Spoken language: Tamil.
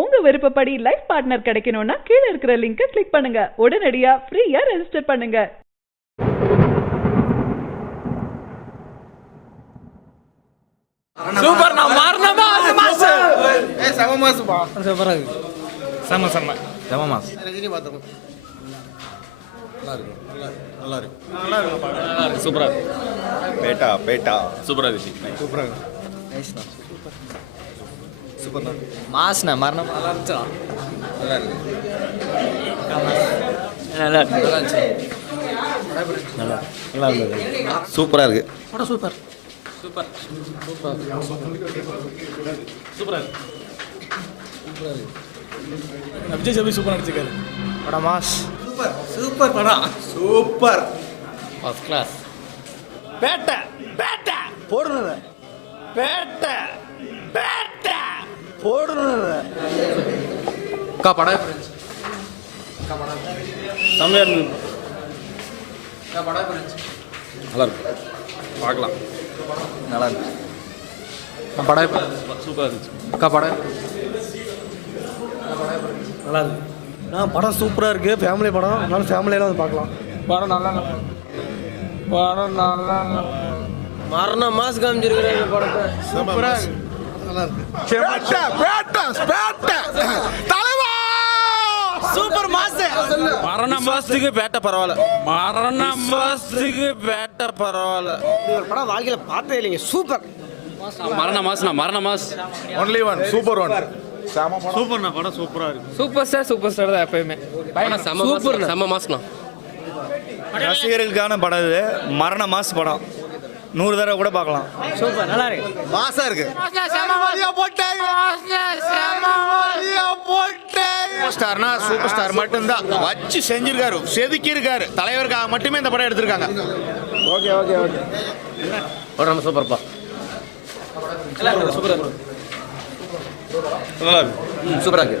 உங்க விருப்பப்படி லைஃப் பார்ட்னர் கிடைக்கணும்னா கீழ இருக்கிற லிங்கை கிளிக் பண்ணுங்க. உடனடியா ஃப்ரீயா ரெஜிஸ்டர் பண்ணுங்க. சூப்பர் நான் மாறினமா அது மாசு ஏய் செம மாசுப்பா சூப்பரா இருக்கு செம்ம செம்ம செம்ம மாஸ் ரஜினி பார்த்தோம் நல்லா இருக்கு. சூப்பரா இருக்கு. பேட்டா பேட்டா. சூப்பரா இருக்கு. சூப்பரா சூப்பர்ண்ணா மாஸ்ண்ணா மரணம் நல்லா இருந்துச்சா நல்லா இருக்கு நல்லா இருக்கு நல்லா இருந்துச்சு நல்லா நல்லா இருந்தது சூப்பரா இருக்கு படம் சூப்பர் சூப்பர் சூப்பர் சூப்பரா இருக்கு விஜய் சேபி சூப்பர் நடிச்சிருக்காரு படம் மாஸ் சூப்பர் சூப்பர் படம் super first class Petta Petta போடுறது பேட்டை பேட்டை போடுறது அக்கா படம் அக்கா படம் இருந்துச்சு? நல்லா இருக்கு. பார்க்கலாம். நல்லா இருக்கு. படம் சூப்பராக இருந்துச்சு? அக்கா படம் நல்லா இருக்கு. ஆ படம் சூப்பராக இருக்குது ஃபேமிலி படம். அதனால ஃபேமிலியெல்லாம் வந்து பார்க்கலாம். படம் நல்லா படம் நல்லா மரண மாசு காமிச்சிருக்கிறேன் படத்தை. சூப்பரா இருக்கு. நல்லா இருக்கு சூப்பர் மாஸ் மரண மாசத்துக்கு பேட்டை பரவாயில்ல. மரண மாசத்துக்கு பேட்டை பரவாயில்ல. ஒரு படம் வாழ்க்கையில் பார்த்ததே இல்லைங்க. சூப்பர். மரண மாசனா மரண mass only one super one சூப்பர்ண்ணா படம் சூப்பராக இருக்கு. சூப்பர் ஸ்டார் சூப்பர் ஸ்டார் தான் எப்பயுமே. சூப்பர் செம்ம மாசனா ரசிகர்களுக்கான படம் இது. மரண மாஸ் படம். நூறு தடவை கூட பார்க்கலாம். சூப்பர் நல்லா இருக்கு. மாசா இருக்கு. சூப்பர் ஸ்டார்னா சூப்பர் ஸ்டார் மட்டும்தான். வச்சு செஞ்சிருக்காரு. செதுக்கி இருக்காரு தலைவருக்காக மட்டுமே இந்த படம் எடுத்திருக்காங்க. Okay okay okay. படம் சூப்பர்ப்பா. நல்லா இருக்கு சூப்பரா இருக்கு. சூப்பரா இருக்கு.